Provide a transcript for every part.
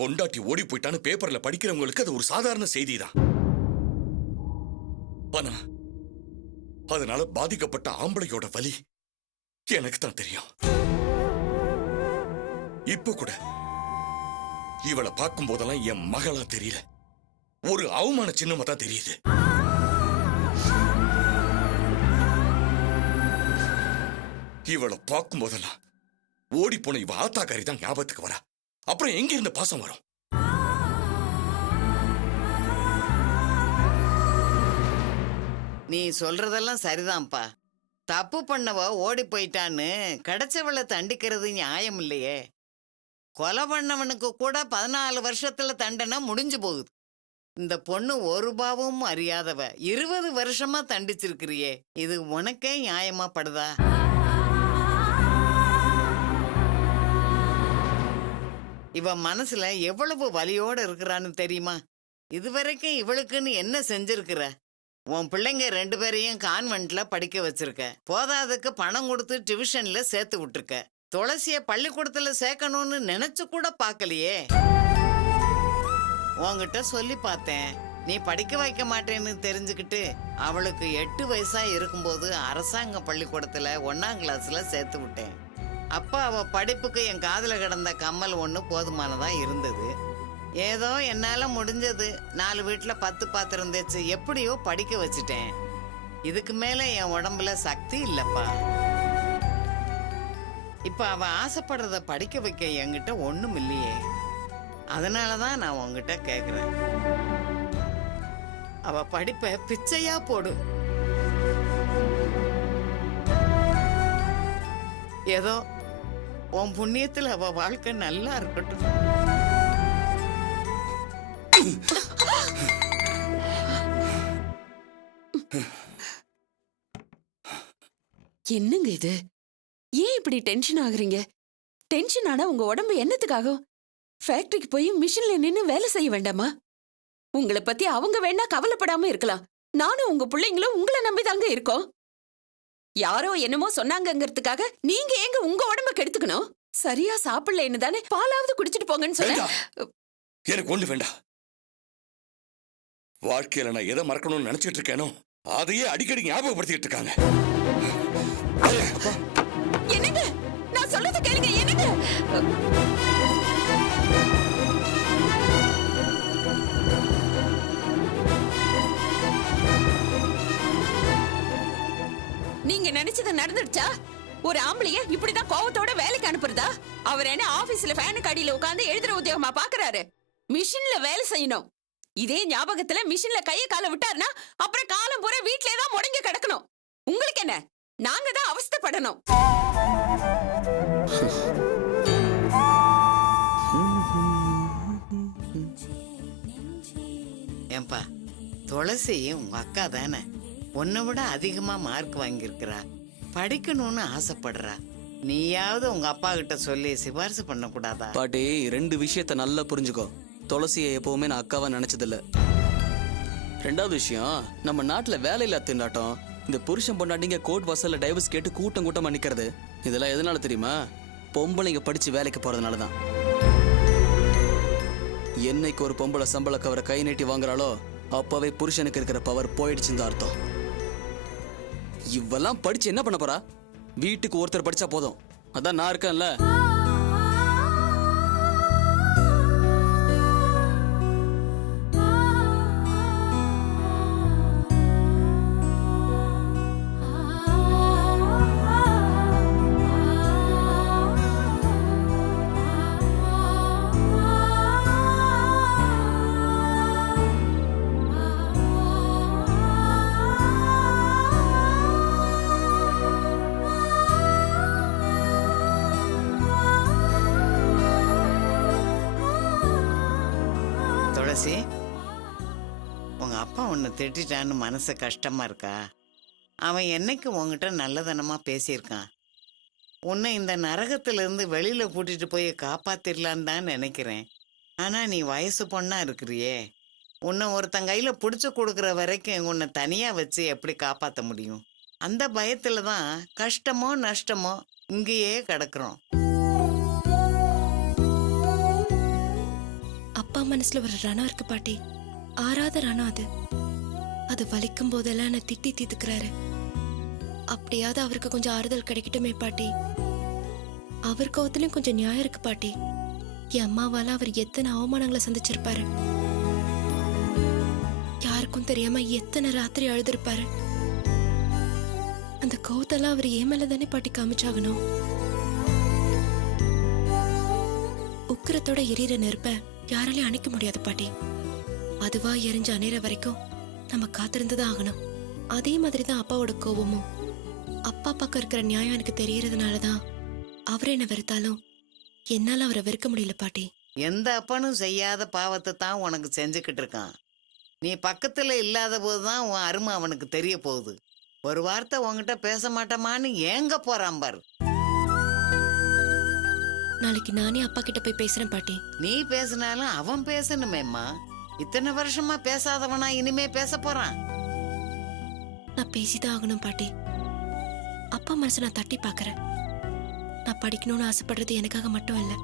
பொண்டாட்டி ஓடி போயிட்டான்னு பேப்பர்ல படிக்கிறவங்களுக்கு அது ஒரு சாதாரண செய்தி தான். ஆனா அதனால பாதிக்கப்பட்ட ஆம்பளையோட வலி எனக்கு தான் தெரியும். இப்ப கூட இவளை பார்க்கும் போதெல்லாம் என் மகளா தெரியல, ஒரு அவமான சின்னமா தான் தெரியுது. இவளை பார்க்கும் போதெல்லாம் ஓடி போன இவ ஆத்தாக்காரி தான் ஞாபகத்துக்கு வரா. அப்புறம் எங்க இருந்த பாசம் வரும்? நீ சொல்றதெல்லாம் சரிதான்ப்பா. தப்பு பண்ணவ ஓடி போயிட்டான்னு கிடைச்சவளை தண்டிக்கிறது நியாயம் இல்லையே. கொலை பண்ணவனுக்கு கூட 14 வருஷத்துல தண்டனை முடிஞ்சு போகுது. இந்த பொண்ணு ஒரு பாவமும் அறியாதவ 20 வருஷமா தண்டிச்சிருக்கிறியே, இது உனக்கே நியாயமா படுதா? இவ மனசுல எவ்வளவு வலியோட இருக்கிறான்னு தெரியுமா? இதுவரைக்கும் இவளுக்குன்னு என்ன செஞ்சிருக்கிற? உன் பிள்ளைங்க 2 பேரையும் கான்வென்ட்ல படிக்க வச்சிருக்க. போதாதுக்கு பணம் கொடுத்து டியூஷன்ல சேர்த்து விட்டுருக்க. துளசிய பள்ளிக்கூடத்துல சேர்க்கணும்னு நினைச்சு கூட பார்க்கலையே. உன்கிட்ட சொல்லி பார்த்தேன், நீ படிக்க வைக்க மாட்டேன்னு தெரிஞ்சுக்கிட்டு அவளுக்கு 8 வயசா இருக்கும்போது அரசாங்க பள்ளிக்கூடத்துல 1ஆம் கிளாஸ்ல சேர்த்து விட்டேன். அப்ப அவ படிப்புக்கு என் காதுல கிடந்த கம்மல் ஒண்ணு போதுமானதா இருந்தது. ஏதோ என்னால முடிஞ்சது 4 வீட்டுல 10 பாத்திரம் தேய்ச்சு எப்படியோ படிக்க வச்சுட்டேன். இதுக்கு மேல என் உடம்புல சக்தி இல்லப்பா. இப்ப அவ ஆசைப்படுறத படிக்க வைக்க என்கிட்ட ஒண்ணும் இல்லையே. அதனாலதான் நான் உன்கிட்ட கேக்குறேன், அவ படிப்பை பிச்சையா போடு. ஏதோ உன் புண்ணியத்துல அவ வாழ்க்கை நல்லா இருக்கட்டும். என்னங்க இது? ஏன் இப்படி டென்ஷன் ஆகுறீங்க? டென்ஷன் ஆனா உங்க உடம்பு என்னத்துக்காகும்? ஃபேக்டரிக்கு போய் மிஷின்ல நின்னு வேலை செய்ய வேண்டாமா? உங்களை பத்தி அவங்க வேணா கவலைப்படாம இருக்கலாம். நானும் உங்க பிள்ளைங்களும் உங்களை நம்பிதாங்க இருக்கோம். யாரோ என்னமோ சொன்னாங்கிறதுக்காக நீங்க ஏங்க உங்க உடம்ப கெடுத்துக்கணும்? சரியா சாப்பிடலன்னு தானே பாலாவது குடிச்சிட்டு போங்கன்னு சொல்ல. எனக்கு ஒண்ணு வேண்டாம். வாழ்க்கையில நான் எதை மறக்கணும்னு நினைச்சிட்டு இருக்கேனோ அதையே அடிக்கடி ஞாபகப்படுத்திட்டு இருக்காங்க. என்னங்க, நான் சொல்றத கேளுங்க. என்னங்க, நீங்க நினைச்சது நடந்துடுச்சா? ஒரு ஆம்பளைய இப்படிதான் கோவத்தோட வேலைக்கு அனுப்புறதா? அவர் என்ன ஆபீஸ்ல ஃபேனுக்கு அடியில உட்கார்ந்து எழுதுற உத்தியோகமா பாக்குறாரு? மிஷின்ல வேலை செய்யணும். இதே ஞாபகத்துல மிஷின்ல கைய கால விட்டாருன்னா அப்புறம் காலம் பூரா வீட்லயே தான் முடங்கி கிடக்கணும். உங்களுக்கு என்ன, நாங்க தான் அவஸ்தைப்படணும். ஏன்பா, துளசி உங்க அக்கா தானே? உன்னை விட அதிகமா மார்க் வாங்கியிருக்கிறா, படிக்கணும்னு ஆசைப்படுறா. நீயாவது உங்க அப்பா கிட்ட சொல்லி சிபாரிசு பண்ண கூடாதா? பாட்டி, 2 விஷயத்த நல்லா புரிஞ்சுக்கோ. துளசியை எப்பவுமே நான் அக்காவா நினைச்சதில்ல. 2வது விஷயம், நம்ம நாட்டுல வேலையில்லா திண்டாட்டம், இந்த புருஷன் பொண்டாட்டிங்க கோர்ட் வாசல்ல டைவர்ஸ் கேட்டு கூட்டம் கூட்டமா நிக்கிறது, இதெல்லாம் எதனால தெரியுமா? பொம்பளைங்க படிச்சு வேலைக்கு போறதுனாலதான். என்னைக்கு ஒரு பொம்பளை சம்பள கவரை கை நீட்டி வாங்குறாளோ அப்பவே புருஷனுக்கு இருக்கிற பவர் போயிடுச்சுன்னு அர்த்தம். இவெல்லாம் படிச்சு என்ன பண்ண போறா? வீட்டுக்கு ஒருத்தர் படிச்சா போதும், அதான் நான் இருக்கேன்ல. துளசி, உங்க அப்பா உன்னை திட்டான்னு மனசு கஷ்டமா இருக்கா? அவன் என்னைக்கு உங்ககிட்ட நல்லதனமா பேசியிருக்கான். உன்னை இந்த நரகத்திலிருந்து வெளியில கூட்டிட்டு போய் காப்பாத்திடலான்னு தான் நினைக்கிறேன். ஆனா நீ வயசு பொண்ணா இருக்கிறியே, உன்னை ஒருத்தன் கையில புடிச்சு கொடுக்குற வரைக்கும் உன்னை தனியா வச்சு எப்படி காப்பாற்ற முடியும்? அந்த பயத்துல தான் கஷ்டமோ நஷ்டமோ இங்கேயே கிடக்குறோம். மனசுல ஒரு ரணம் இருக்கு பாட்டி. ஆறாத ரணம் அது. அது வலிக்கும் போதெல்லாம் என்ன திட்டி தீத்துக்கிறாரு. அப்படியாவது அவருக்கு கொஞ்சம் ஆறுதல் கிடைக்கட்டுமே பாட்டி. அவர் கோவத்திலும் கொஞ்சம் நியாயம் இருக்கு பாட்டி. என் அம்மாவால அவர் எத்தனை அவமானங்களை சந்திச்சிருப்பாரு. யாருக்கும் தெரியாம எத்தனை ராத்திரி அழுதுருப்பாரு. அந்த கோவத்தெல்லாம் அவர் ஏன் மேல தானே பாட்டி காமிச்சாகணும். உக்கிரத்தோட எரியற நெருப்ப யாராலையும் அணைக்க முடியாது பாட்டி. அதுவா எரிஞ்சு அணைற வரைக்கும் நம்ம காத்திருந்துதான் ஆகணும். அதே மாதிரிதான் அப்பாவோட கோபமும். அப்பா பக்கம் இருக்கிற நியாயம் எனக்கு தெரியறதுனாலதான் அவரை என்ன வெறுத்தாலும் என்னால அவரை வெறுக்க முடியல பாட்டி. எந்த அப்பனும் செய்யாத பாவத்தை தான் உனக்கு செஞ்சுக்கிட்டு இருக்கான். நீ பக்கத்துல இல்லாத போதுதான் உன் அருமை அவனுக்கு தெரிய போகுது. ஒரு வார்த்தை உன்கிட்ட பேச மாட்டோமான்னு ஏங்க போறான் பாரு. நாளைக்கு நானே அப்பா கிட்ட போய் பேசுறேன் பாட்டி. நீ பேசினாலும் அவன் பேசணுமேம்மா. இத்தனை வருஷமா பேசாதவனா இனிமே பேச போறான். நான் பேசிதான் ஆகணும் பாட்டி. அப்பா மனசை நான் தட்டி பாக்குறேன். நான் படிக்கணும்னு ஆசைப்படுறது எனக்காக மட்டும் இல்ல,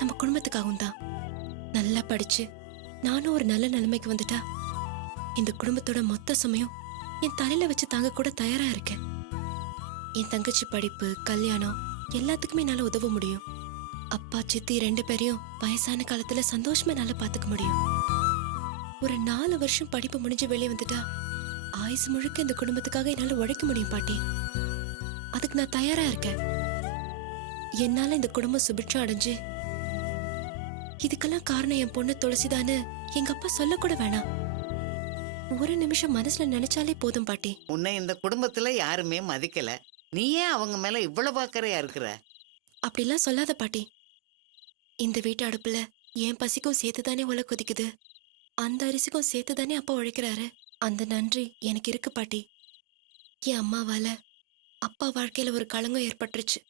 நம்ம குடும்பத்துக்காகவும் தான். நல்லா படிச்சு நானும் ஒரு நல்ல நிலைமைக்கு வந்துட்டா இந்த குடும்பத்தோட மொத்த சுமையும் என் தலையில வச்சு தாங்க கூட தயாரா இருக்கேன். என் தங்கச்சி படிப்பு, கல்யாணம் எல்லாத்துக்குமே என்னால உதவ முடியும். அப்பா சித்தி 2 பேரையும் வயசான காலத்துல சந்தோஷமா என்னால பாத்துக்க முடியும். ஒரு 4 வருஷம் படிப்பு முடிஞ்சு வெளியே வந்துட்டா ஆயுசு முழுக்க இந்த குடும்பத்துக்காக என்னால உழைக்க முடியும் பாட்டி. அதுக்கு நான் தயாரா இருக்கேன். என்னால இந்த குடும்பம் சுபிட்சம் அடைஞ்சு இதுக்கெல்லாம் காரணம் என் பொண்ணு துளசிதான்னு எங்க அப்பா சொல்லக்கூட வேணாம். ஒரு நிமிஷம் மனசுல நினைச்சாலே போதும் பாட்டி. உன்னை இந்த குடும்பத்துல யாருமே மதிக்கல. நீ ஏன் அவங்க மேல இவ்வளவு அக்கறையா இருக்கிற? அப்படிலாம் சொல்லாத பாட்டி. இந்த வீட்டு அடுப்புல என் பசிக்கும் சேர்த்துதானே உள்ள கொதிக்குது. அந்த அரிசிக்கும் சேர்த்துதானே அப்பா உழைக்கிறாரு. அந்த நன்றி எனக்கு இருக்கு பாட்டி. என் அம்மாவால அப்பா வாழ்க்கையில ஒரு களங்கம் ஏற்பட்டுருச்சு.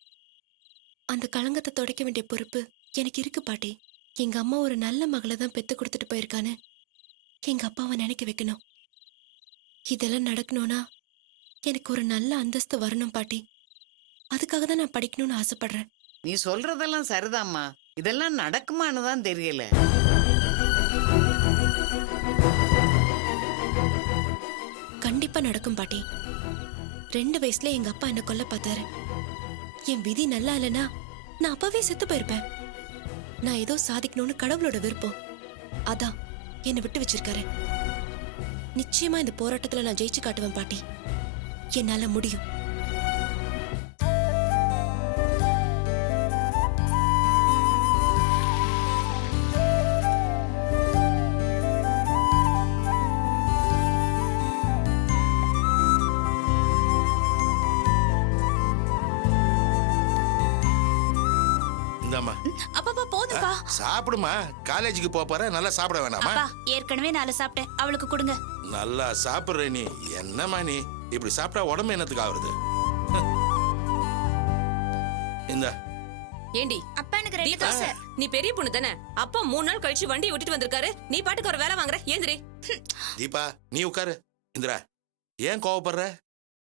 அந்த களங்கத்தை துடைக்க வேண்டிய பொறுப்பு எனக்கு இருக்கு பாட்டி. எங்க அம்மா ஒரு நல்ல மகளை தான் பெத்து கொடுத்துட்டு போயிருக்கான்னு எங்க அப்பாவை நினைக்க வைக்கணும். இதெல்லாம் நடக்கணும்னா எனக்கு ஒரு நல்ல அந்தஸ்து வரணும் பாட்டி. அதுக்காக தான் நான் படிக்கணும்னு ஆசைப்படுறேன். நீ சொல்றதெல்லாம் சரிதாம்மா. இதெல்லாம் நடக்குமான்னு தான் தெரியல. கண்டிப்பா நடக்கும் பாட்டி. 2 வயசுல எங்க அப்பா என்ன கொல்ல பார்த்தாரு. என் விதி நல்லா இல்லைன்னா நான் அப்பவே செத்து போயிருப்பேன். நான் ஏதோ சாதிக்கணும்னு கடவுளோட விருப்பம் அதான் என்னை விட்டு வச்சிருக்காரு. நிச்சயமா இந்த போராட்டத்துல நான் ஜெயிச்சு காட்டுவேன் பாட்டி. என்னால முடியும். இந்தாம்மா அப்பா போதும்பா. சாப்பிடுமா. காலேஜுக்கு போற நல்லா சாப்பிட வேணாமா? அப்பா ஏற்கனவே 4 சாப்பிட்டேன், அவளுக்கு கொடுங்க. நல்லா சாப்பிடுற நீ. என்னம்மா நீ இப்படி சாப்பிட்டா உடம்பு என்னத்துக்கு ஆகுறது? இந்த ஏண்டி அப்பா எனக்கு 2 தீபா, தோசை. நீ பெரிய பொண்ணு தானே? அப்பா 3 நாள் கழிச்சு வண்டி விட்டுட்டு வந்திருக்காரு, நீ பாட்டுக்கு ஒரு வேலை வாங்குற. ஏந்திரி. தீபா நீ உட்காரு. இந்திரா ஏன் கோவப்படுற?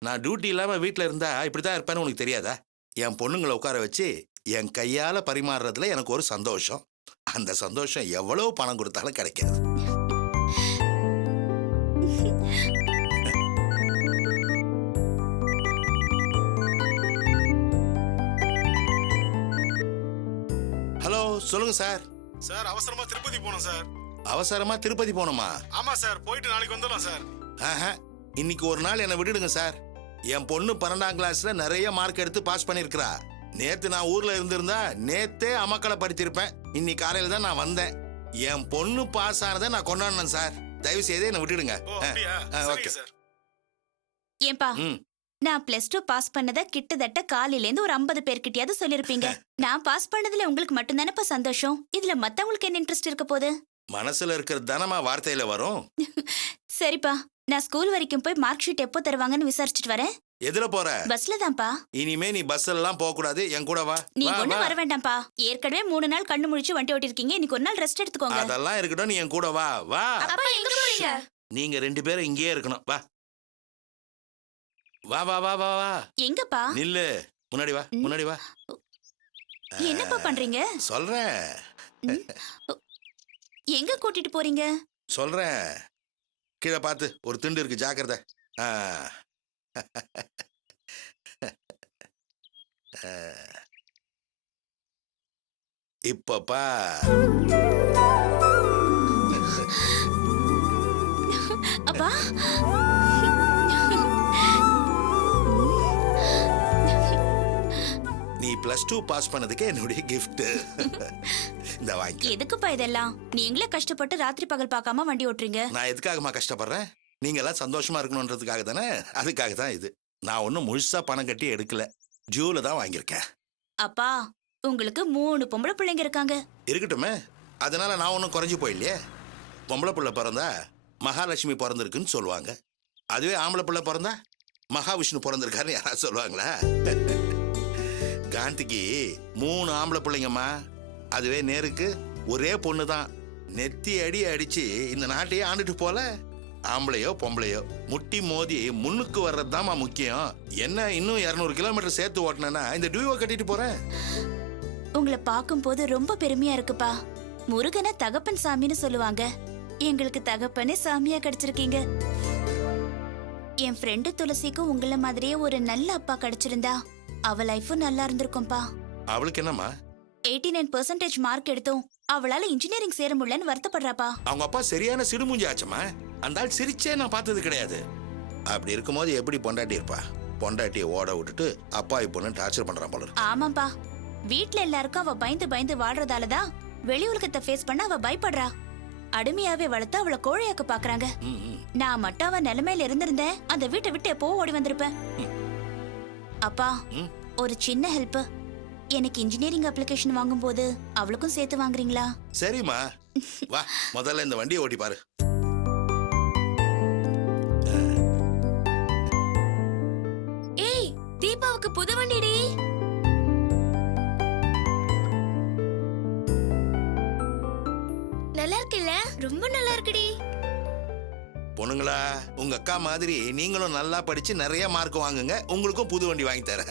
நான் டியூட்டி இல்லாம வீட்டுல இருந்தா இப்படிதான் இருப்பேன்னு உனக்கு தெரியாதா? என் பொண்ணுங்களை உட்கார வச்சு என் கையால பரிமாறுறதுல எனக்கு ஒரு சந்தோஷம். அந்த சந்தோஷம் எவ்வளவு பணம் கொடுத்தாலும் கிடைக்காது. ஹலோ சொல்லுங்க சார். சார் அவசரமா திருப்பதி போகணும் சார். அவசரமா திருப்பதி போகணுமா? ஆமா சார், போயிட்டு நாளைக்கு வந்துடலாம் சார். ஆஹா, இன்னைக்கு ஒரு நாள் என்னை விட்டுடுங்க சார். என் பொண்ணு 12ஆம் கிளாஸ்ல நிறைய மார்க் எடுத்து பாஸ் பண்ணிருக்கா. நேத்து நான் ஊர்ல இருந்திருந்தா நேத்தே அமக்களை படிச்சிருப்பேன். இன்னைக்கு காலையில தான் நான் வந்தேன். என் பொண்ணு பாஸ் ஆனதை நான் கொண்டாடினேன் சார். தயவு செய்து என்னை விட்டுடுங்க. ஓ அப்படியா? ஓகே சரிங்க சார். ஏன்பா ம் நான் +2 பாஸ் பண்ணத கிட்டத்தட்ட காலையில இருந்து ஒரு 50 பேர்கிட்டயாவது சொல்லிருப்பீங்க. நான் பாஸ் பண்ணதுல உங்களுக்கு மட்டும் தானப்பா சந்தோஷம். இதுல மத்தவங்களுக்கு என்ன இன்ட்ரெஸ்ட் இருக்க போகுது? மனசுல இருக்கிற தனமா வார்த்தையில வரும். சரிப்பா, நான் ஸ்கூல் வரைக்கும் போய் மார்க் ஷீட் எப்போ தருவாங்கன்னு விசாரிச்சுட்டு வரேன். எதுல போற? பஸ்ல தான்ப்பா. இனிமே நீ பஸ்ல எல்லாம் போக கூடாது. என் கூட வா. நீ வா, ஒண்ணும் வா. வர வேண்டாம்ப்பா. ஏற்கனவே 3 நாள் கண்ணு முழிச்சு வண்டி ஓட்டிருக்கீங்க. இன்னைக்கு ஒரு நாள் ரெஸ்ட் எடுத்துக்கோங்க. அதெல்லாம் இருக்கட்டும், நீ என் கூட வா. வா. அப்பா எங்க போறீங்க? நீங்க 2 பேரும் இங்கேயே இருக்கணும். வா வா வா வா வா வா. எங்கப்பா? நில்லு. முன்னாடி வா, முன்னாடி வா. என்னப்பா பண்றீங்க? சொல்றேன். எங்க கூட்டிட்டு போறீங்க? சொல்றேன், கீழே பார்த்து ஒரு திண்டு இருக்கு, ஜாக்கிரதை. ஆ. இப்பப்பா அப்பா நீ +2 பாஸ் பண்ணதுக்கு என்னுடைய கிஃப்ட். இந்த வாங்கி. எதுக்குப்பா இதெல்லாம்? நீங்களே கஷ்டப்பட்டு ராத்திரி பகல் பார்க்காம வண்டி ஓட்டுறீங்க. நான் எதுக்காகமா கஷ்டப்படுறேன்? நீங்க எல்லாம் சந்தோஷமா இருக்கணும்ன்றதுக்காக தானே. அதுக்காக தான் இது. நான் ஒன்றும் முழுசா பணம் கட்டி எடுக்கல, ஜூல தான் வாங்கியிருக்கேன். அப்பா உங்களுக்கு 3 பொம்பளை பிள்ளைங்க இருக்காங்க. இருக்கட்டுமே, அதனால நான் ஒன்றும் குறைஞ்சி போயில்லையே. பொம்பளை பிள்ளை பிறந்தா மகாலட்சுமி பிறந்திருக்குன்னு சொல்லுவாங்க. அதுவே ஆம்பளை பிள்ளை பிறந்தா மகாவிஷ்ணு பிறந்திருக்காருன்னு யாராவது சொல்லுவாங்களா? காந்திக்கு 3 ஆம்பளை பிள்ளைங்கம்மா. அதுவே நேருக்கு ஒரே பொண்ணு தான். நெத்தி அடி அடிச்சு இந்த நாட்டையே ஆண்டுட்டு போல. ஆம்பளையோ பொம்பளையோ முட்டி மோதி முன்னுக்கு வர்றதுதாம்மா முக்கியம். என்ன இன்னும் 200 கிலோமீட்டர் சேர்த்து ஓட்டினா இந்த டியூவை கட்டிட்டு போறேன். உங்களை பார்க்கும்போது ரொம்ப பெருமையா இருக்குப்பா. முருகனை தகப்பன் சாமின்னு சொல்லுவாங்க. எங்களுக்கு தகப்பனே சாமியா கிடைச்சிருக்கீங்க. என் ஃப்ரெண்டு துளசிக்கும் உங்கள மாதிரியே ஒரு நல்ல அப்பா கிடைச்சிருந்தா அவ லைஃபும் நல்லா இருந்திருக்கும்பா. அவளுக்கு என்னம்மா? 89% மார்க் எடுத்தோம் அவளால இன்ஜினியரிங் சேர முடியலன்னு வருத்தப்படுறாப்பா. அவங்க அப்பா சரியான சிடுமூஞ்சி ஆச்சம்மா. அந்த ஆள் சிரிச்சே நான் பார்த்தது கிடையாது. அப்படி இருக்கும்போது எப்படி பொண்டாட்டி இருப்பா? பொண்டாட்டியை ஓட விட்டுட்டு அப்பா இப்போ டார்ச்சர் பண்றான் போல. ஆமாப்பா, வீட்ல எல்லாருக்கும் அவ பயந்து பயந்து வாழ்றதாலதான் வெளி உலகத்தை ஃபேஸ் பண்ண அவ பயப்படுறா. அடிமையாவே வளர்த்து அவளை கோழையாக்க பாக்குறாங்க. நான் மட்டும் அவ நிலைமையில இருந்திருந்தேன், அந்த வீட்டை விட்டு எப்போ ஓடி வந்திருப்பேன். அப்பா ஒரு சின்ன ஹெல்ப். எனக்கு இன்ஜினியரிங் அப்ளிகேஷன் வாங்கும்போது அவளுக்கும் சேர்த்து வாங்குறீங்களா? சரிம்மா, வா முதல்ல இந்த வண்டியை ஓட்டி பாரு. ஏய், தீபாவுக்கு புது வண்டிடி. நல்லா இருக்குல்ல? ரொம்ப நல்லா இருக்குடி. பொண்ணுங்களா, உங்க அக்கா மாதிரி நீங்களும் நல்லா படிச்சு நிறைய மார்க் வாங்குங்க. உங்களுக்கும் புது வண்டி வாங்கி தரேன்.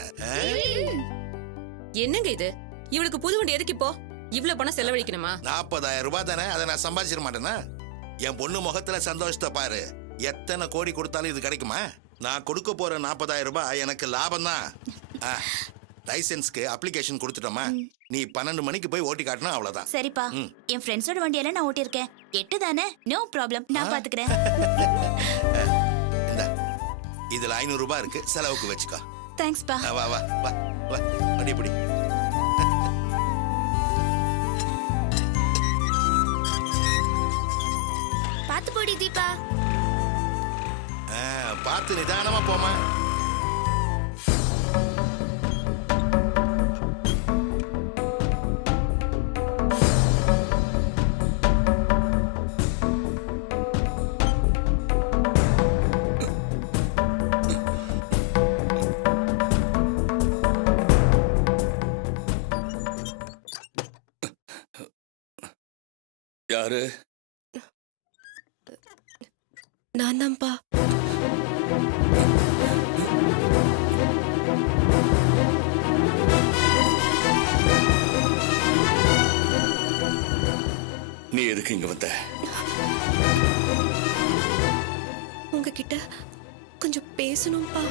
என்னங்க இது? இவளுக்கு புது வண்டி எதுக்கு இப்போ? இவ்ளோ பணம் செலவழிக்கணுமா? 40,000 ரூபாய் தானே, அதை நான் சம்பாதிச்சிட மாட்டேனா? என் பொண்ணு முகத்துல சந்தோஷத்தை பாரு. எத்தனை கோடி கொடுத்தாலும் இது கிடைக்குமா? நான் கொடுக்க போற 40,000 ரூபாய் எனக்கு லாபம் தான். லைசென்ஸ்க்கு அப்ளிகேஷன் கொடுத்துட்டோமா? நீ 12 மணிக்கு போய் ஓட்டி காட்டணும், அவ்வளவுதான். சரிப்பா, என் ஃப்ரெண்ட்ஸோட வண்டியெல்லாம் நான் ஓட்டியிருக்கேன். 8 தானே, நோ ப்ராப்ளம், நான் பாத்துக்கிறேன். இந்த இதுல 500 ரூபாய் இருக்கு, செலவுக்கு வச்சுக்கோ. தேங்க்ஸ்பா. வா வா வா வா, அடிப்படி. பாத்து போடி தீபா. பார்த்து நிதானமா போமா. யாரு? நான் தான்ப்பா. நீ எதுக்கு இங்க வந்த? உங்ககிட்ட கொஞ்சம் பேசணும்பா.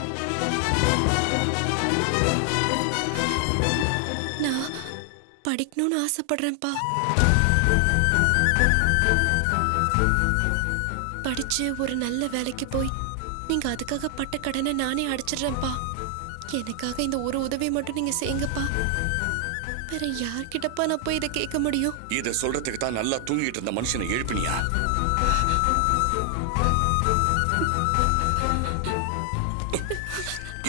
நான் படிக்கணும்னு ஆசைப்படுறேன்ப்பா. படிச்சு ஒரு நல்ல வேலைக்கு போய் நீங்க அதுக்காக பட்ட கடனை நானே அடைச்சிடுறேன்ப்பா. எனக்காக இந்த ஒரு உதவி மட்டும் நீங்க செய்யுங்கப்பா. வேற யார்கிட்டப்பா நான் போய் இதை கேட்க முடியும்? இத சொல்றதுக்கு தான் நல்லா தூங்கிட்டு இருந்த மனுஷனை எழுப்பினியா?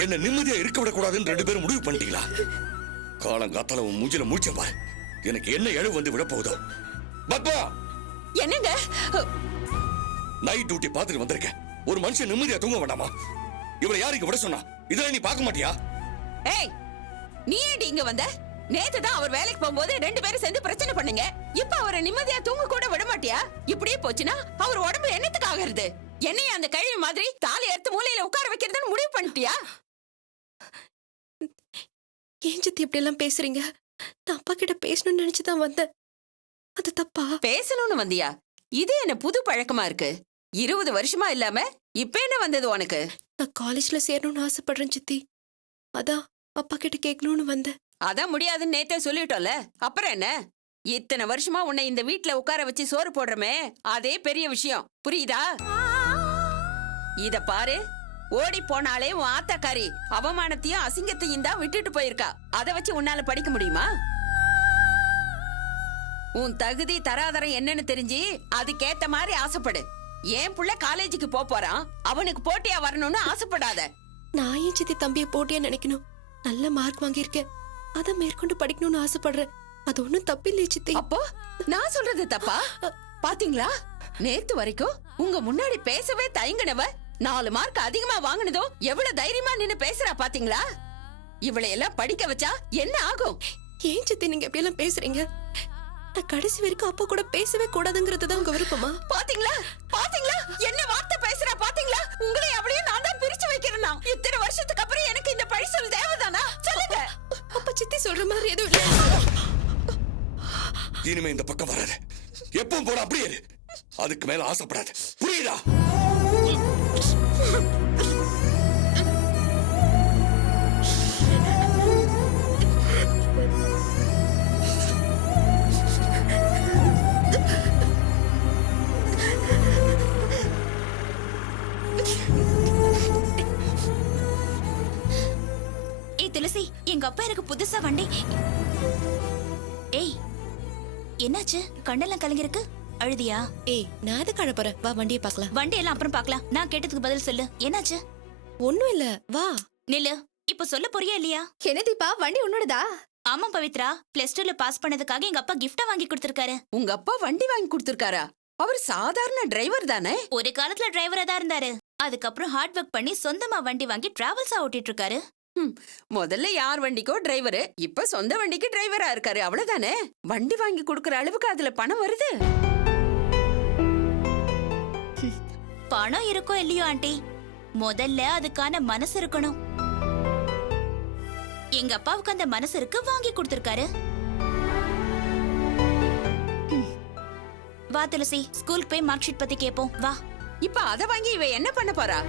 என்ன நிம்மதியா இருக்க விடக்கூடாதுன்னு 2 பேரும் முடிவு பண்ணிட்டீங்களா? காலங்காத்தால உன் மூஞ்சில மூச்சம் பாரு. எனக்கு என்ன இழவு வந்து விட போகுதோ. பத்மா, என்னங்க? நைட் டியூட்டி பார்த்துட்டு வந்திருக்கேன். ஒரு மனுஷன் நிம்மதியா தூங்க வேண்டாமா? இவளை யாருக்கு விட சொன்னா? இதெல்லாம் நீ பார்க்க மாட்டியா? ஏய், நீ ஏன்டி இங்க வந்த? நேத்து தான் அவர் வேலைக்கு போகும்போது 2 பேரும் சேர்ந்து பிரச்சனை பண்ணீங்க. இப்ப அவரை நிம்மதியா தூங்க கூட விட மாட்டியா? இப்படியே போச்சுன்னா அவர் உடம்பு என்னத்துக்கு ஆகிறது? என்னைய அந்த கழிவு மாதிரி தாலி எடுத்து மூலையில உட்கார வைக்கிறதுன்னு முடிவு பண்ணிட்டியா? ஏன் சித்தி இப்படி எல்லாம் பேசுறீங்க? நான் அப்பா கிட்ட பேசணும்னு நினைச்சுதான் வந்தேன். அது தப்பா? பேசணும்னு வந்தியா? இது என்ன புது பழக்கமா இருக்கு? 20 வருஷமா இல்லாம இப்ப என்ன வந்தது உனக்கு? நான் காலேஜ்ல சேரணும்னு ஆசைப்படுறேன் சித்தி. அதான் அப்பா கிட்ட கேட்கணும்னு வந்தேன். அதான் முடியாதுன்னு நேத்தே சொல்லிட்டோம்ல, அப்புறம் என்ன? இத்தனை வருஷமா உன்னை இந்த வீட்ல உட்கார வச்சு சோறு போடுறமே, அதே பெரிய விஷயம். புரியுதா? இத பாரு, ஓடி போனாலே உன் ஆத்தாக்காரி அவமானத்தையும் அசிங்கத்தையும் தான் விட்டுட்டு போயிருக்கா. அதை வச்சு உன்னால படிக்க முடியுமா? உன் தகுதி தராதரம் என்னன்னு தெரிஞ்சு அதுக்கேத்த மாதிரி ஆசைப்படு. என் புள்ள காலேஜுக்கு போறான், அவனுக்கு போட்டியா வரணும்னு ஆசைப்படாத. நான் ஏன் சித்தி தம்பியை போட்டியா நினைக்கணும்? நல்ல மார்க் வாங்கியிருக்கேன், அத மேற்கொண்டு படிக்கணும்னு ஆசைப்படுறேன். அது ஒண்ணும் தப்பில்லை சித்தி. அப்போ நான் சொல்றது தப்பா? பாத்தீங்களா, நேத்து வரைக்கும் உங்க முன்னாடி பேசவே தயங்கினவ 4 மார்க் அதிகமா வாங்கினதோ எவ்வளவு தைரியமா நின்னு பேசுறா பாத்தீங்களா? இவளை எல்லாம் படிக்க வச்சா என்ன ஆகும்? ஏன் சித்தி நீங்க எப்படி எல்லாம் பேசுறீங்க? நான் கடைசி வரைக்கும் அப்பா கூட பேசவே கூடாதுங்கிறது தான் உங்க விருப்பமா? பாத்தீங்களா பாத்தீங்களா என்ன வார்த்தை பேசுறா பாத்தீங்களா? உங்களை அப்படியே நான் தான் பிரிச்சு வைக்கிறேனா? இத்தனை வருஷத்துக்கு அப்புறம் எனக்கு இந்த பழி சொல் தேவைதானா? சொல்லுங்க. அப்பா சித்தி சொல்ற மாதிரி எதுவும் இல்ல. இனிமே இந்த பக்கம் வராது. எப்பவும் போல அப்படியே இரு. அதுக்கு மேல ஆசைப்படாது. புரியுதா? ஏய் துளசி, எங்க அப்பா எனக்கு புதுசா வண்டி. ஏய் என்னாச்சு? கண்ணெல்லாம் கலங்கிருக்கு. அழுதியா? ஏய் நான் எதுக்கு அழ போறேன்? வா வண்டியை பார்க்கலாம். வண்டி எல்லாம் அப்புறம் பார்க்கலாம். நான் கேட்டதுக்கு பதில் சொல்லு. என்னாச்சு? ஒண்ணும் இல்ல, வா. நில்லு. இப்ப சொல்ல போறியா இல்லையா? என்ன தீபா, வண்டி உன்னோடதா? ஆமா பவித்ரா, +2ல பாஸ் பண்ணதுக்காக எங்க அப்பா கிஃப்டா வாங்கி கொடுத்திருக்காரு. உங்க அப்பா வண்டி வாங்கி கொடுத்திருக்காரா? அவர் சாதாரண டிரைவர் தானே? ஒரு காலத்துல டிரைவரா தான் இருந்தாரு. அதுக்கப்புறம் ஹார்ட் ஒர்க் பண்ணி சொந்தமா வண்டி வாங்கி டிராவல்ஸா ஓட்டிட்டு இருக்காரு. முதல்ல யார் வண்டிக்கோ டிரைவரு, இப்ப சொந்த வண்டிக்கு டிரைவரா இருக்காரு. அவ்வளவுதானே? வண்டி வாங்கி கொடுக்கற அளவுக்கு அதுல பணம் வருது. பணம் இருக்கோ இல்லையோ ஆண்டி, முதல்ல அதுக்கான மனசு இருக்கணும். எங்க அப்பாவுக்கு அந்த மனசு இருக்கு, வாங்கி கொடுத்திருக்காரு. வா துளசி, ஸ்கூலுக்கு போய் மார்க் ஷீட் பத்தி கேப்போம். வா. இப்ப அத வாங்கி இவ என்ன பண்ண போறா?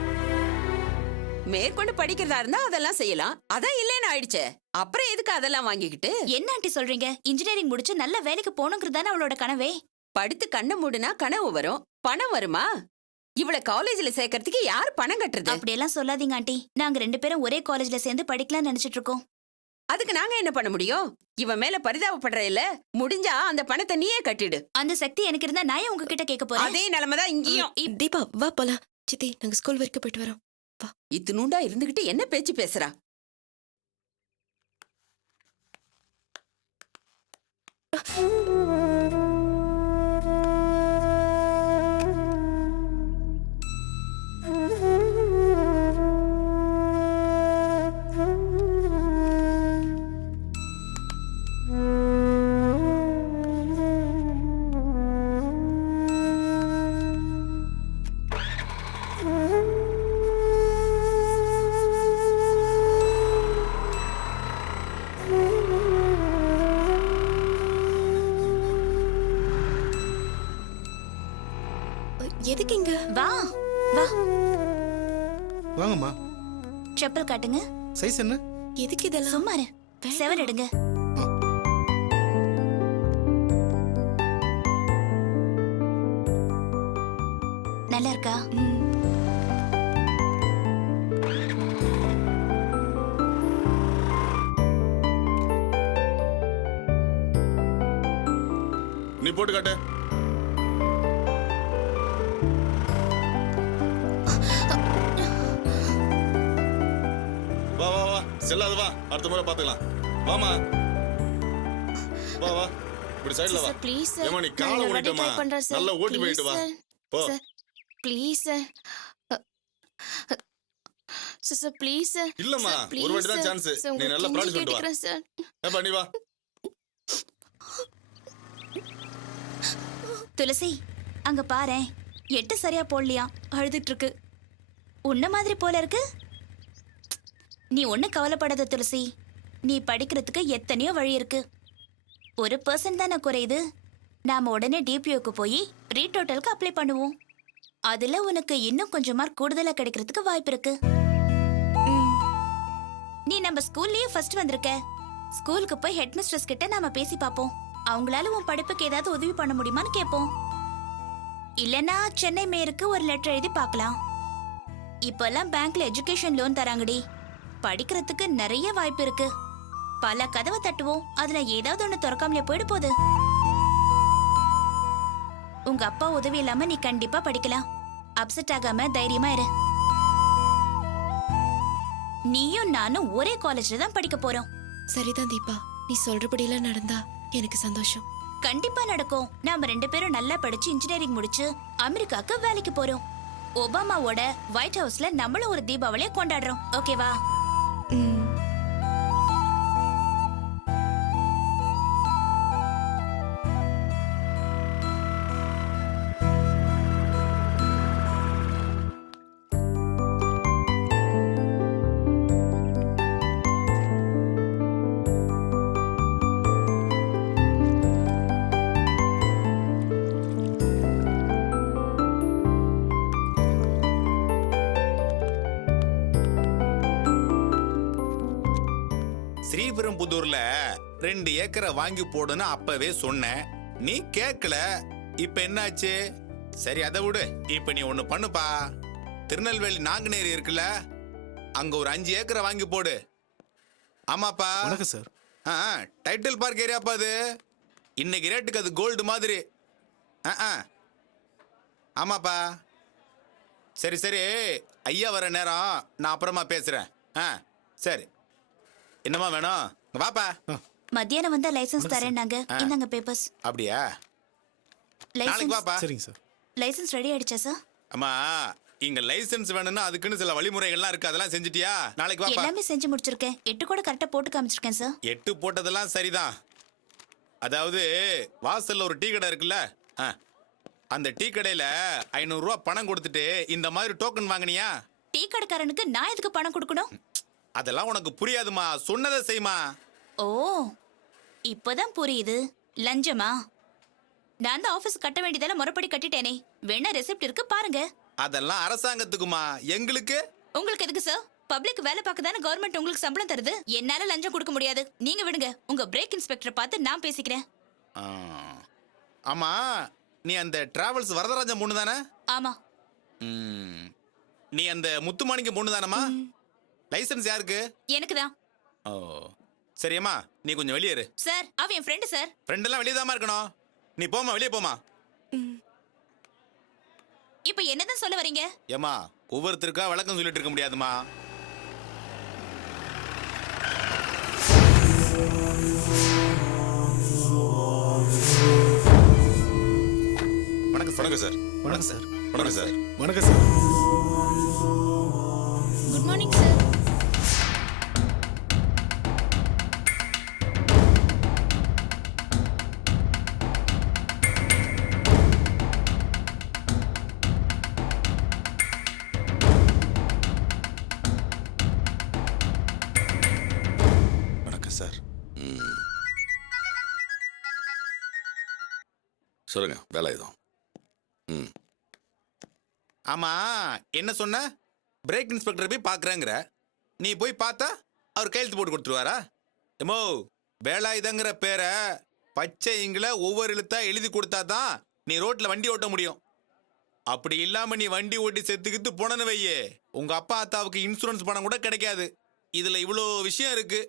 மேற்கொண்டு படிக்கிறதா இருந்தா அதெல்லாம் செய்யலாம். அதான் இல்லைன்னு ஆயிடுச்சே, அப்புறம் எதுக்கு அதெல்லாம் வாங்கிக்கிட்டு? என்ன ஆண்டி சொல்றீங்க? இன்ஜினியரிங் முடிச்சு நல்ல வேலைக்கு போகணுங்கிறதானே அவளோட கனவே. படுத்து கண்ணை மூடுனா கனவு வரும், பணம் வருமா? இவள காலேஜ்ல சேர்க்கறதுக்கு யார் பணம் கட்டுறது? அப்படியெல்லாம் சொல்லாதீங்க ஆண்டி. நாங்க 2 பேரும் ஒரே காலேஜ்ல சேர்ந்து படிக்கலாம்னு நினைச்சிட்டு இருக்கோம். அதுக்கு நாங்க என்ன பண்ண முடியும்? இவன் மேல பரிதாபப்படுற இல்ல, முடிஞ்சா அந்த பணத்தை நீயே கட்டிடு. அந்த சக்தி எனக்கு இருந்தா நான் ஏன் உங்ககிட்ட கேட்க போறேன்? அதே நிலைமைதான் இங்கேயும். தீபா வா போலாம். சித்தி நாங்க ஸ்கூல் வரைக்கும் போயிட்டு வரோம். வா. இத்தினூண்டா இருந்துகிட்டு என்ன பேச்சு பேசுறா? எதுக்கு இங்க? வா வா. வாங்கம்மா. செப்பல் காட்டுங்க. சைஸ் என்ன? எதுக்கு இதெல்லாம்? சும்மா இரு. செவல் எடுங்க. நல்லா இருக்கா? நீ போட்டு காட்டு. வா வா வா, செல்லாத வா, அடுத்த முறை பாத்துக்கலாம். வாமா, வா வா, இப்படி சைடுல வா. ப்ளீஸ் ஏமா நீ காலை ஓடிட்டமா, நல்லா ஓட்டி போயிட்டு வா. போ. Please sir, please sir. இல்லம்மா, ஒரு வாட்டி தான் சான்ஸ். நீ நல்லா ப்ராக்டிஸ் பண்ணிட்டு வா. சார். ஏப்பா நீ வா. துளசி, அங்க பாரேன், 8 சரியா போடலையா, அழுதுட்டு இருக்கு. உன்ன மாதிரி போல இருக்கு. நீ ஒண்ணு கவலைப்படாத துளசி, நீ படிக்கிறதுக்கு எத்தனையோ வழி இருக்கு. 1% தானே குறையுது. நாம உடனே டிபிஓக்கு போய் ரீடோட்டலுக்கு அப்ளை பண்ணுவோம். அதுல உனக்கு இன்னும் கொஞ்சம் மார்க் கூடுதலா கிடைக்கிறதுக்கு வாய்ப்பு இருக்கு. நீ நம்ம ஸ்கூல்லயே ஃபர்ஸ்ட் வந்திருக்க. ஸ்கூலுக்கு போய் ஹெட் மிஸ்ட்ரஸ் கிட்ட நாம பேசி பாப்போம். அவங்களால உன் படிப்புக்கு ஏதாவது உதவி பண்ண முடியுமான்னு கேட்போம். இல்லனா சென்னை மேயருக்கு ஒரு லெட்டர் எழுதி பார்க்கலாம். இப்பெல்லாம் பேங்க்ல எஜுகேஷன் லோன் தராங்கடி. படிக்கிறதுக்கு நிறைய வாய்ப்பு இருக்கு. பல கதவை தட்டுவோம், அதுல ஏதாவது ஒண்ணு திறக்காமலே போயிட போகுது. உங்க அப்பா உதவி இல்லாம நீ கண்டிப்பா படிக்கலாம். அப்செட் ஆகாம தைரியமா இரு. நீயும் நானும் ஒரே காலேஜ்ல தான் படிக்க போறோம். சரிதான் தீபா, நீ சொல்றபடியெல்லாம் நடந்தா எனக்கு சந்தோஷம். கண்டிப்பா நடக்கும். நாம 2 பேரும் நல்லா படிச்சு இன்ஜினியரிங் முடிச்சு அமெரிக்காக்கு வேலைக்கு போறோம். ஒபாமாவோட ஒயிட் ஹவுஸ்ல நம்மளும் ஒரு தீபாவளியை கொண்டாடுறோம். ஓகேவா? ஸ்ரீபெரும்புதூர்ல 2 ஏக்கரை வாங்கி போடுன்னு அப்பவே சொன்னேன். நீ கேட்கல. இப்ப என்னாச்சு? சரி அதை விடு. இப்ப நீ ஒண்ணு பண்ணுப்பா. திருநெல்வேலி நாங்குநேரி இருக்குல்ல, அங்க ஒரு 5 ஏக்கரை வாங்கி போடு. ஆமாப்பா. வணக்கம் சார். டைட்டில் பார்க் ஏரியாப்பா அது. இன்னைக்கு ரேட்டுக்கு அது கோல்டு மாதிரி. ஆமாப்பா. சரி சரி, ஐயா வர நேரம் நான் அப்புறமா பேசுறேன். சரி. என்னமா வேணும்? வாப்பா. மத்தியானம் வந்தா லைசென்ஸ் தரேன்னாங்க. இந்தாங்க பேப்பர்ஸ். அப்படியா? நாளைக்கு வாப்பா. சரிங்க சார். லைசென்ஸ் ரெடி ஆயிடுச்சா சார்? அம்மா, இங்க லைசென்ஸ் வேணும்னா அதுக்குன்னு சில வழிமுறைகள்லாம் இருக்கு. அதெல்லாம் செஞ்சிட்டியா? நாளைக்கு வாப்பா. எல்லாமே செஞ்சு முடிச்சிருக்கேன். 8 கூட கரெக்டா போட்டு காமிச்சிருக்கேன் சார். 8 போட்டதெல்லாம் சரிதான். அதாவது வாசல்ல ஒரு டீ கடை இருக்குல்ல, அந்த டீ கடையில 500 ரூபாய் பணம் கொடுத்துட்டு இந்த மாதிரி டோக்கன் வாங்கினியா? டீ கடைக்காரனுக்கு நான் எதுக்கு பணம் கொடுக்கணும்? அதெல்லாம் உனக்கு புரியாதுமா. சொன்னதை செய்மா. ஓ, இப்பதான் புரியுது. லஞ்சமா? நான் தான் ஆபீஸ் கட்ட வேண்டியதெல்லாம் முறைப்படி கட்டிட்டேனே. வேணா ரெசிப்ட் இருக்கு பாருங்க. அதெல்லாம் அரசாங்கத்துக்குமா, எங்களுக்கு. உங்களுக்கு எதுக்கு சார்? பப்ளிக் வேலை பார்க்க தானே கவர்மெண்ட் உங்களுக்கு சம்பளம் தருது. என்னால லஞ்சம் கொடுக்க முடியாது. நீங்க விடுங்க. உங்க பிரேக் இன்ஸ்பெக்டரை பார்த்து நான் பேசிக்கிறேன். ஆமா, நீ அந்த டிராவல்ஸ் வரதராஜன் பொண்ணு தானே? ஆமா. நீ அந்த முத்துமாணிக்க பொண்ணு தானம்மா? லைசென்ஸ் யாருக்கு? எனக்கு தான். ஓ சரியம்மா, நீ கொஞ்சம் வெளியே இரு. சார், அவன் என் ஃப்ரெண்டு சார். ஃப்ரெண்ட் எல்லாம் வெளியே தாமா இருக்கணும். நீ போமா, வெளியே போமா. இப்போ என்னதான் சொல்ல வரீங்க? ஏமா, ஒவ்வொருத்தருக்கா விளக்கம் சொல்லிட்டு இருக்க முடியாதுமா. வணக்கம் சார். வணக்கம் சார். வணக்கம் சார். வணக்கம் சார். வணக்கம் சார். Good morning sir. வணக்கம் சார். சொல்லுங்க, வேலை எதுவும்? ஆமா, என்ன சொன்ன? பிரேக் இன்ஸ்பெக்டர் போய் பாக்குறேங்கிற. நீ போய் பார்த்தா அவர் கையெழுத்து போட்டு கொடுத்துருவாரா? எமோ, வேலாயுதங்கிற பேரை பச்சை இங்கில ஒவ்வொரு எழுத்தா எழுதி கொடுத்தா தான் நீ ரோட்ல வண்டி ஓட்ட முடியும். அப்படி இல்லாம நீ வண்டி ஓட்டி செத்துக்கிட்டு போனன்னு வையே, உங்க அப்பா அத்தாவுக்கு இன்சூரன்ஸ் பணம் கூட கிடைக்காது. இதுல இவ்வளோ விஷயம் இருக்கு.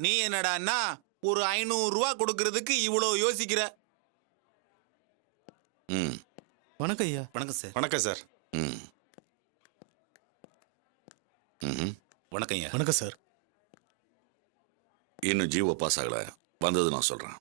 நீ என்னடான்னா ஒரு 500 ரூபா கொடுக்கறதுக்கு இவ்வளோ யோசிக்கிற. வணக்கம் ஐயா. வணக்கம் சார். வணக்கம் சார். வணக்கம் ஐயா. வணக்கம் சார். இன்னும் ஜீவோ பாஸ் ஆகல, வந்தது நான் சொல்றேன்.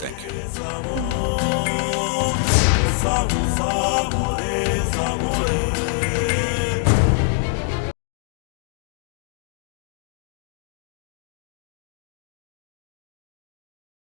தேங்க்யூ